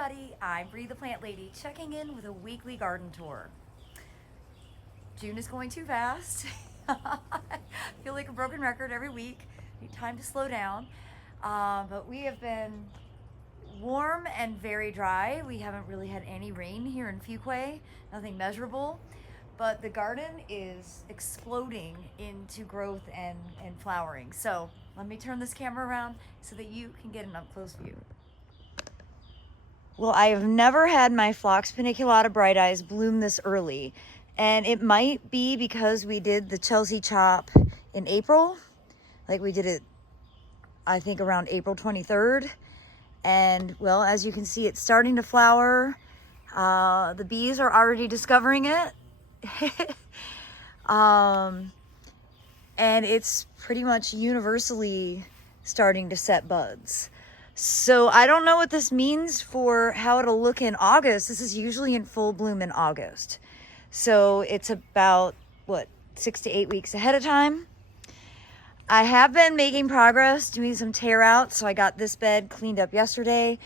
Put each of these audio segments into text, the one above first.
everybody, I'm Bree the Plant Lady checking in with a weekly garden tour. June is going too fast. I feel like a broken record every week. Need time to slow down. But we have been warm and very dry. We haven't really had any rain here in Fuquay, nothing measurable. But the garden is exploding into growth and flowering. So let me turn this camera around so that you can get an up close view. Well, I have never had my Phlox paniculata Bright Eyes bloom this early. And it might be because we did the Chelsea chop in April. Like we did it, I think, around April 23rd. And well, as you can see, it's starting to flower. The bees are already discovering it. And it's pretty much universally starting to set buds. So I don't know what this means for how it'll look in August. This is usually in full bloom in August. So it's about, 6 to 8 weeks ahead of time. I have been making progress doing some tear outs. So I got this bed cleaned up yesterday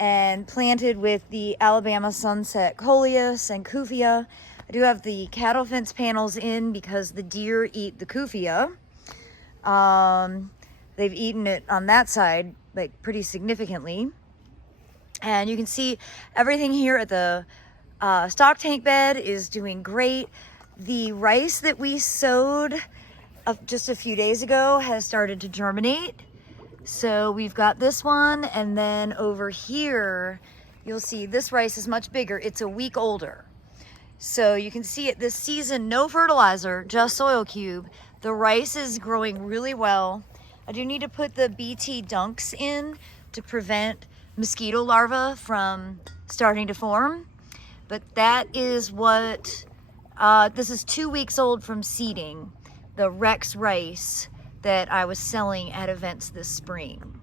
and planted with the Alabama Sunset Coleus and Kufia. I do have the cattle fence panels in because the deer eat the Kufia. They've eaten it on that side, like pretty significantly. And you can see everything here at the stock tank bed is doing great. The rice that we sowed just a few days ago has started to germinate. So we've got this one, and then over here, you'll see this rice is much bigger. It's a week older. So you can see it this season, no fertilizer, just soil cube. The rice is growing really well. I do need to put the BT dunks in to prevent mosquito larvae from starting to form. But that is what, this is 2 weeks old from seeding, the Rex rice that I was selling at events this spring.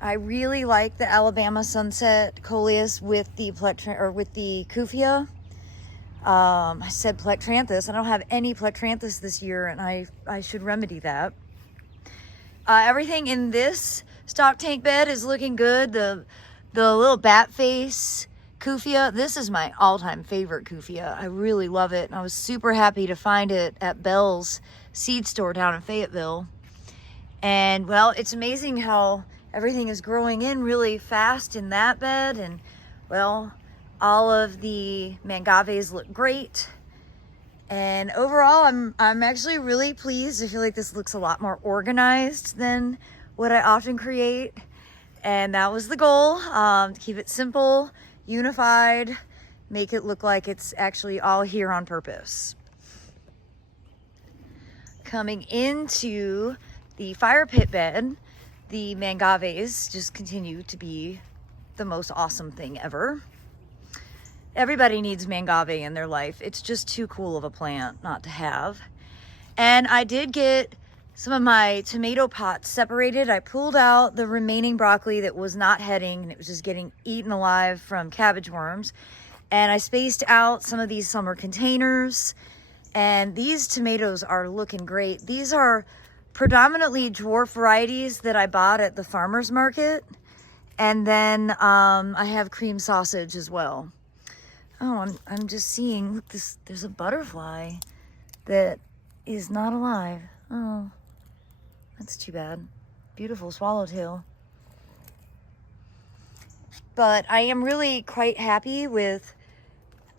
I really like the Alabama Sunset Coleus with the Kufia. I said Plectranthus. I don't have any Plectranthus this year, and I should remedy that. Everything in this stock tank bed is looking good. The little bat face Kufia, this is my all-time favorite Kufia. I really love it. And I was super happy to find it at Bell's seed store down in Fayetteville. And well, it's amazing how everything is growing in really fast in that bed. And well, all of the mangaves look great. And overall, I'm actually really pleased. I feel like this looks a lot more organized than what I often create. And that was the goal, to keep it simple, unified, make it look like it's actually all here on purpose. Coming into the fire pit bed, the mangaves just continue to be the most awesome thing ever. Everybody needs mangave in their life. It's just too cool of a plant not to have. And I did get some of my tomato pots separated. I pulled out the remaining broccoli that was not heading and it was just getting eaten alive from cabbage worms. And I spaced out some of these summer containers. And these tomatoes are looking great. These are predominantly dwarf varieties that I bought at the farmer's market. And then I have cream sausage as well. Oh, I'm just seeing, look, there's a butterfly that is not alive. Oh, that's too bad. Beautiful swallowtail. But I am really quite happy with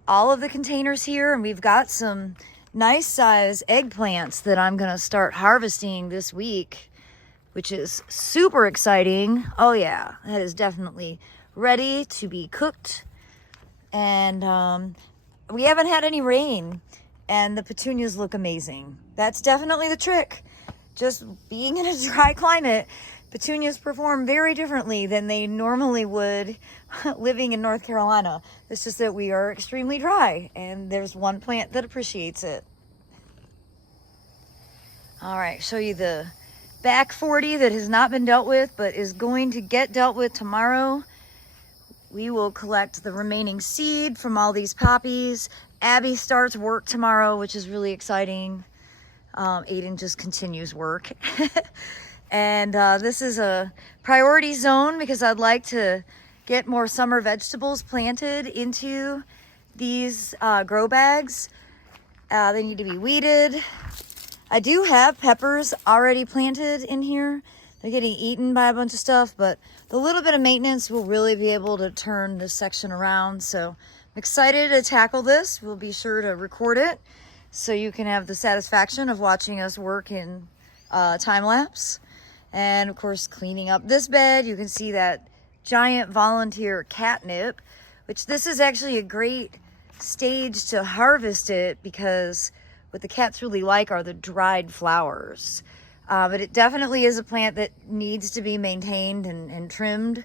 all of the containers here, and we've got some nice size eggplants that I'm gonna start harvesting this week, which is super exciting. Oh yeah, that is definitely ready to be cooked. And we haven't had any rain, and the petunias look amazing. That's definitely the trick. Just being in a dry climate, petunias perform very differently than they normally would living in North Carolina. It's just that we are extremely dry, and there's one plant that appreciates it. All right, show you the back 40 that has not been dealt with, but is going to get dealt with tomorrow. We will collect the remaining seed from all these poppies. Abby starts work tomorrow, which is really exciting. Aiden just continues work. And this is a priority zone because I'd like to get more summer vegetables planted into these grow bags. They need to be weeded. I do have peppers already planted in here. They're getting eaten by a bunch of stuff, but the little bit of maintenance will really be able to turn this section around. So I'm excited to tackle this. We'll be sure to record it so you can have the satisfaction of watching us work in time lapse. And of course, cleaning up this bed, you can see that giant volunteer catnip, which this is actually a great stage to harvest it, because what the cats really like are the dried flowers. But it definitely is a plant that needs to be maintained and trimmed.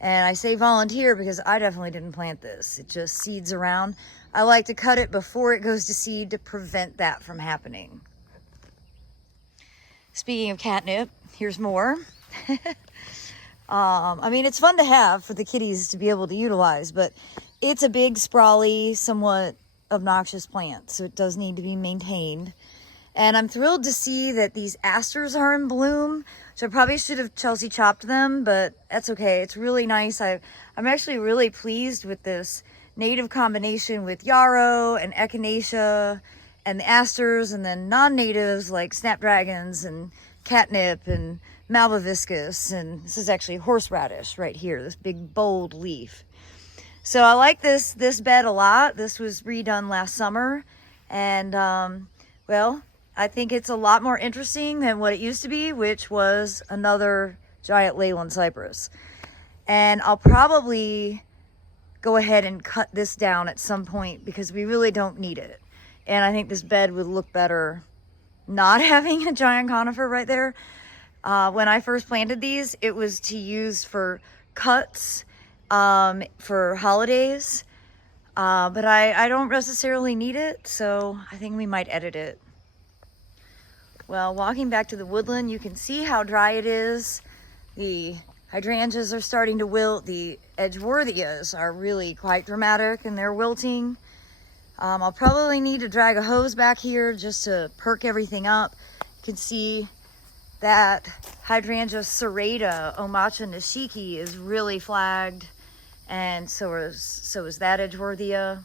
And I say volunteer because I definitely didn't plant this. It just seeds around. I like to cut it before it goes to seed to prevent that from happening. Speaking of catnip, here's more. I mean, it's fun to have for the kitties to be able to utilize, but it's a big, sprawly, somewhat obnoxious plant, so it does need to be maintained. And I'm thrilled to see that these asters are in bloom, which I probably should have Chelsea chopped them, but that's okay. It's really nice. I'm actually really pleased with this native combination with yarrow and echinacea and the asters, and then non-natives like snapdragons and catnip and malvaviscus, and this is actually horseradish right here, this big bold leaf. So I like this bed a lot. This was redone last summer, and well, I think it's a lot more interesting than what it used to be, which was another giant Leyland cypress. And I'll probably go ahead and cut this down at some point because we really don't need it. And I think this bed would look better not having a giant conifer right there. When I first planted these, it was to use for cuts for holidays. But I don't necessarily need it, so I think we might edit it. Well, walking back to the woodland, you can see how dry it is. The hydrangeas are starting to wilt. The edgeworthias are really quite dramatic in their wilting. I'll probably need to drag a hose back here just to perk everything up. You can see that hydrangea serrata, Omacha nishiki, is really flagged, and so is that edgeworthia.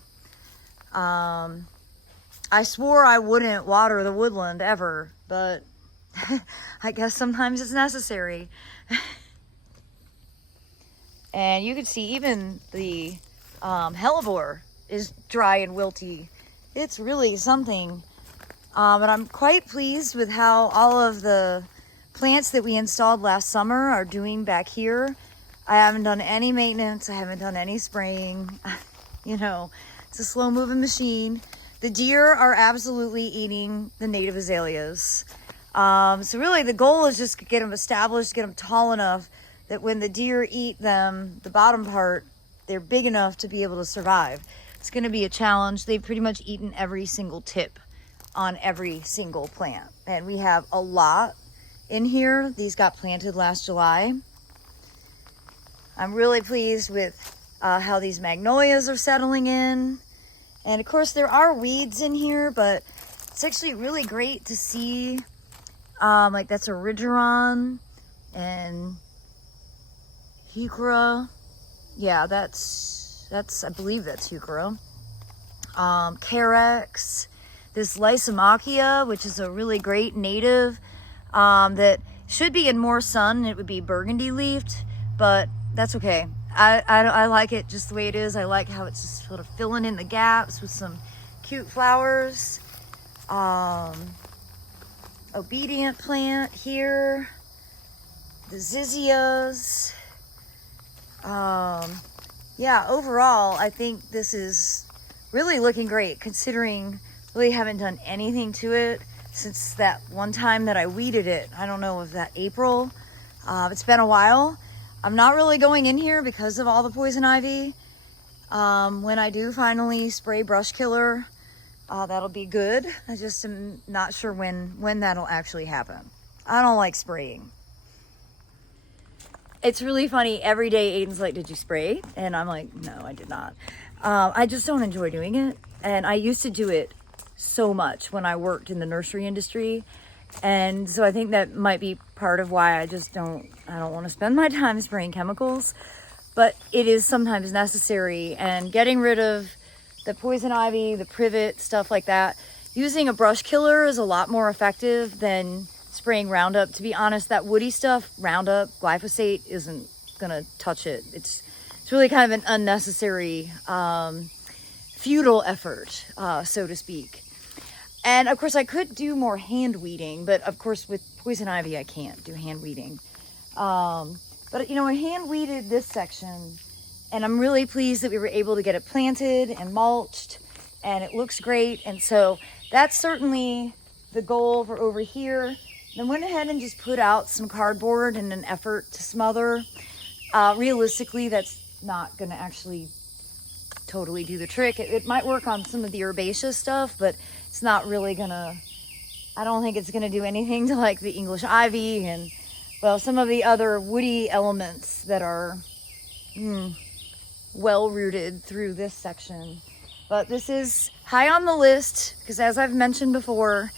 I swore I wouldn't water the woodland ever, but I guess sometimes it's necessary. And you can see even the hellebore is dry and wilty. It's really something. But I'm quite pleased with how all of the plants that we installed last summer are doing back here. I haven't done any maintenance. I haven't done any spraying. You know, it's a slow moving machine. The deer are absolutely eating the native azaleas. So really the goal is just to get them established, get them tall enough that when the deer eat them, the bottom part, they're big enough to be able to survive. It's going to be a challenge. They've pretty much eaten every single tip on every single plant. And we have a lot in here. These got planted last July. I'm really pleased with how these magnolias are settling in. And of course there are weeds in here, but it's actually really great to see, like that's a Rigeron and Heuchera. Yeah, that's I believe that's Heuchera. Carex, this Lysomachia, which is a really great native that should be in more sun. It would be burgundy leafed, but that's okay. I like it just the way it is. I like how it's just sort of filling in the gaps with some cute flowers. Obedient plant here. The Zizias. Yeah, overall, I think this is really looking great, considering really haven't done anything to it since that one time that I weeded it. I don't know, was that April? It's been a while. I'm not really going in here because of all the poison ivy. When I do finally spray brush killer, that'll be good. I just am not sure when that'll actually happen. I don't like spraying. It's really funny. Every day Aiden's like, did you spray? And I'm like, no, I did not. I just don't enjoy doing it. And I used to do it so much when I worked in the nursery industry. And so I think that might be part of why I don't want to spend my time spraying chemicals. but it is sometimes necessary. And getting rid of the poison ivy, the privet, stuff like that, using a brush killer is a lot more effective than spraying Roundup. To be honest, that woody stuff, Roundup, glyphosate, isn't gonna touch it. It's really kind of an unnecessary, futile effort, so to speak. And of course I could do more hand weeding, but of course with poison ivy I can't do hand weeding. But you know, I hand weeded this section, and I'm really pleased that we were able to get it planted and mulched, and it looks great. And so that's certainly the goal for over here. Then went ahead and just put out some cardboard in an effort to smother. Realistically, that's not gonna actually totally do the trick. It might work on some of the herbaceous stuff, but it's not really gonna, I don't think it's gonna do anything to like the English ivy and, well, some of the other woody elements that are well rooted through this section. But this is high on the list because, as I've mentioned before,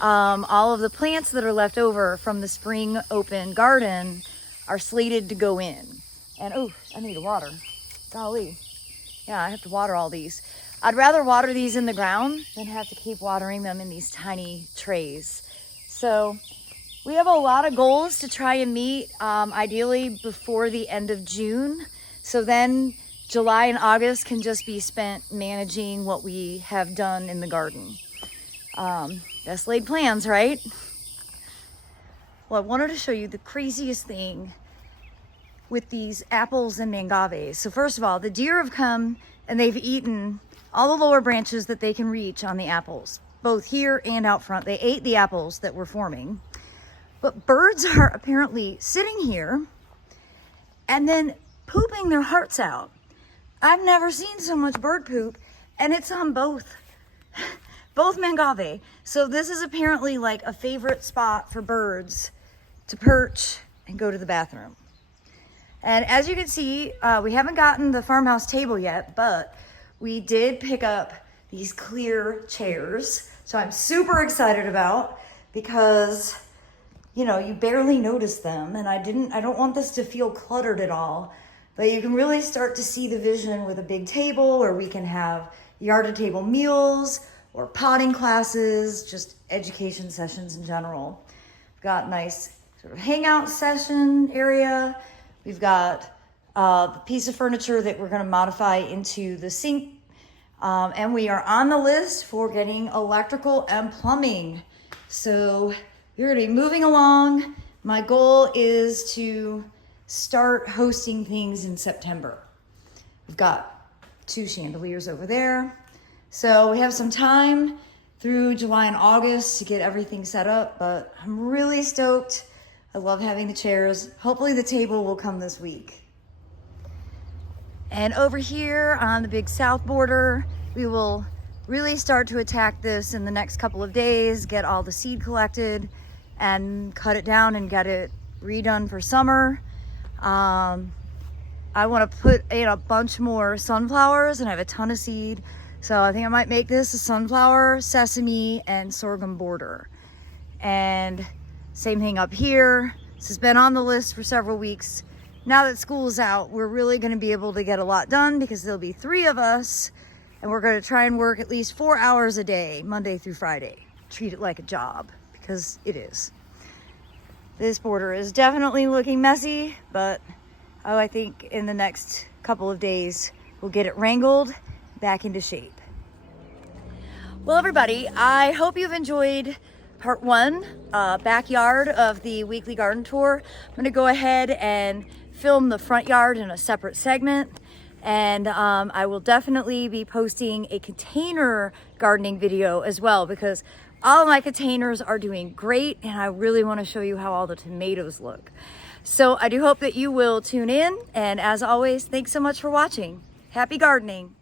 all of the plants that are left over from the spring open garden are slated to go in. And oh, I need to water. Golly. Yeah, I have to water all these. I'd rather water these in the ground than have to keep watering them in these tiny trays. So we have a lot of goals to try and meet, ideally before the end of June. So then July and August can just be spent managing what we have done in the garden. Best laid plans, right? Well, I wanted to show you the craziest thing with these apples and mangaves. So first of all, the deer have come and they've eaten all the lower branches that they can reach on the apples, both here and out front. They ate the apples that were forming. But birds are apparently sitting here and then pooping their hearts out. I've never seen so much bird poop, and it's on both mangave. So this is apparently like a favorite spot for birds to perch and go to the bathroom. And as you can see, we haven't gotten the farmhouse table yet, but we did pick up these clear chairs. So I'm super excited about, because you know, you barely notice them, and I don't want this to feel cluttered at all, but you can really start to see the vision with a big table where we can have yard to table meals or potting classes, just education sessions in general. We've got nice sort of hangout session area. We've got a piece of furniture that we're gonna modify into the sink. And we are on the list for getting electrical and plumbing. So we're gonna be moving along. My goal is to start hosting things in September. We've got 2 chandeliers over there. So we have some time through July and August to get everything set up, but I'm really stoked. I love having the chairs. Hopefully the table will come this week. And over here on the big south border, we will really start to attack this in the next couple of days, get all the seed collected and cut it down and get it redone for summer. I want to put in a bunch more sunflowers, and I have a ton of seed. So I think I might make this a sunflower, sesame, and sorghum border. And same thing up here. This has been on the list for several weeks. Now that school is out, we're really going to be able to get a lot done because there'll be 3 of us, and we're going to try and work at least 4 hours a day, Monday through Friday. Treat it like a job, because it is. This border is definitely looking messy, but I think in the next couple of days, we'll get it wrangled back into shape. Well, everybody, I hope you've enjoyed part 1, backyard of the weekly garden tour. I'm gonna go ahead and film the front yard in a separate segment, and I will definitely be posting a container gardening video as well, because all of my containers are doing great, and I really want to show you how all the tomatoes look. So I do hope that you will tune in, and as always, thanks so much for watching. Happy gardening.